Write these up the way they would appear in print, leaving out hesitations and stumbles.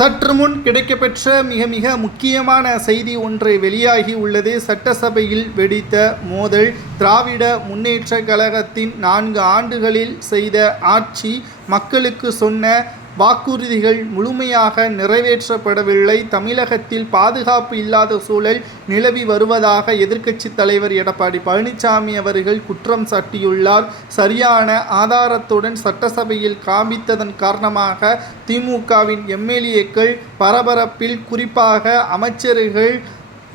சற்று முன் கிடைக்கப்பெற்ற மிக முக்கியமான செய்தி ஒன்று வெளியாகி உள்ளது. சட்டசபையில் வெடித்த மோதல். திராவிட முன்னேற்றக் கழகத்தின் 4 ஆண்டுகளில் செய்த ஆட்சி, மக்களுக்கு சொன்ன வாக்குறுதிகள் முழுமையாக நிறைவேற்றப்படவில்லை. தமிழகத்தில் பாதுகாப்பு இல்லாத சூழல் நிலவி வருவதாக எதிர்க்கட்சித் தலைவர் எடப்பாடி பழனிசாமி அவர்கள் குற்றம் சாட்டியுள்ளார். சரியான ஆதாரத்துடன் சட்டசபையில் காண்பித்ததன் காரணமாக திமுகவின் எம்எல்ஏக்கள் பரபரப்பில், குறிப்பாக அமைச்சர்கள்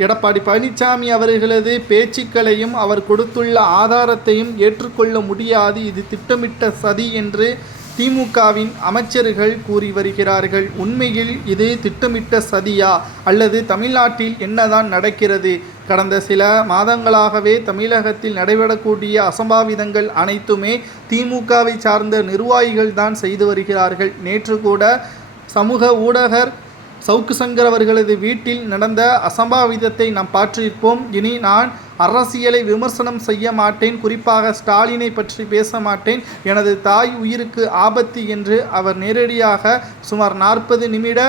எடப்பாடி பழனிசாமி அவர்களது பேச்சுக்களையும் அவர் கொடுத்துள்ள ஆதாரத்தையும் ஏற்றுக்கொள்ள முடியாது. இது திட்டமிட்ட சதி என்று திமுகவின் அமைச்சர்கள் கூறி வருகிறார்கள். உண்மையில் இது திட்டமிட்ட சதியா அல்லது தமிழ்நாட்டில் என்னதான் நடக்கிறது? கடந்த சில மாதங்களாகவே தமிழகத்தில் நடைபெறக்கூடிய அசம்பாவிதங்கள் அனைத்துமே திமுகவை சார்ந்த நிர்வாகிகள் தான் செய்து வருகிறார்கள். நேற்று கூட சமூக ஊடகர் சவுக்கு சங்கர் அவர்களது வீட்டில் நடந்த அசம்பாவிதத்தை நாம் பார்த்திருப்போம். இனி நான் அரசியலை விமர்சனம் செய்ய மாட்டேன், குறிப்பாக ஸ்டாலினை பற்றி பேச மாட்டேன், எனது தாய் உயிருக்கு ஆபத்து என்று அவர் நேரடியாக சுமார் 40 நிமிட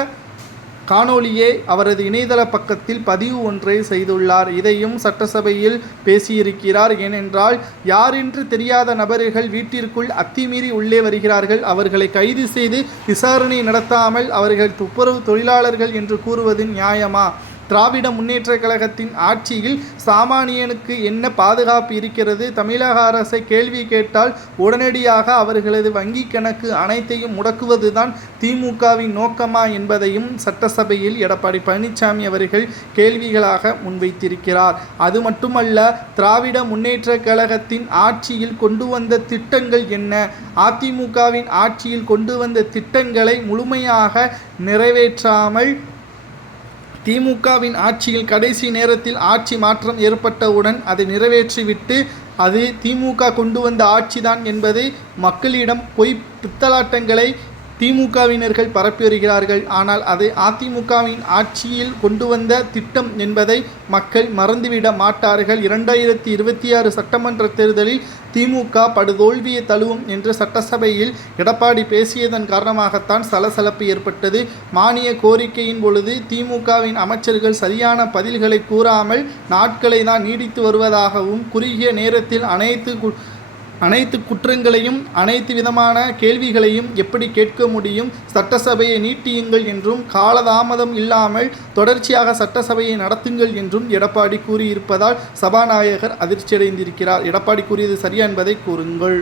காணொளியை அவரது இணையதள பக்கத்தில் பதிவு ஒன்றை செய்துள்ளார். இதையும் சட்டசபையில் பேசியிருக்கிறார். ஏனென்றால் யாரென்று தெரியாத நபர்கள் வீட்டிற்குள் அத்துமீறி உள்ளே வருகிறார்கள். அவர்களை கைது செய்து விசாரணை நடத்தாமல் அவர்கள் துப்புரவு தொழிலாளர்கள் என்று கூறுவது நியாயமா? திராவிட முன்னேற்றக் கழகத்தின் ஆட்சியில் சாமானியனுக்கு என்ன பாதுகாப்பு இருக்கிறது? தமிழக அரசை கேள்வி கேட்டால் உடனடியாக அவர்களது வங்கி கணக்கு அனைத்தையும் முடக்குவதுதான் திமுகவின் நோக்கமா என்பதையும் சட்டசபையில் எடப்பாடி பழனிசாமி அவர்கள் கேள்விகளாக முன்வைத்திருக்கிறார். அது மட்டுமல்ல, திராவிட முன்னேற்றக் கழகத்தின் ஆட்சியில் கொண்டு வந்த திட்டங்கள் என்ன? அதிமுகவின் ஆட்சியில் கொண்டு வந்த திட்டங்களை முழுமையாக நிறைவேற்றாமல் திமுகவின் ஆட்சியில் கடைசி நேரத்தில் ஆட்சி மாற்றம் ஏற்பட்டவுடன் அதை நிறைவேற்றிவிட்டு அது திமுக கொண்டு வந்த ஆட்சிதான் என்பதை மக்களிடம் பொய் பித்தலாட்டங்களை திமுகவினர்கள் பரப்பி வருகிறார்கள். ஆனால் அது அதிமுகவின் ஆட்சியில் கொண்டு வந்த திட்டம் என்பதை மக்கள் மறந்துவிட மாட்டார்கள். 2026 சட்டமன்ற தேர்தலில் திமுக படுதோல்வியை தழுவும் என்று சட்டசபையில் எடப்பாடி பேசியதன் காரணமாகத்தான் சலசலப்பு ஏற்பட்டது. மானிய கோரிக்கையின் பொழுது திமுகவின் அமைச்சர்கள் சரியான பதில்களை கூறாமல் நாட்களை தான் நீடித்து வருவதாகவும், குறுகிய நேரத்தில் அனைத்து குற்றங்களையும் அனைத்து விதமான கேள்விகளையும் எப்படி கேட்க முடியும்? சட்டசபையை நீட்டியுங்கள் என்றும், காலதாமதம் இல்லாமல் தொடர்ச்சியாக சட்டசபையை நடத்துங்கள் என்றும் எடப்பாடி கூறியிருப்பதால் சபாநாயகர் அதிர்ச்சியடைந்திருக்கிறார். எடப்பாடி கூறியது சரியா என்பதை கூறுங்கள்.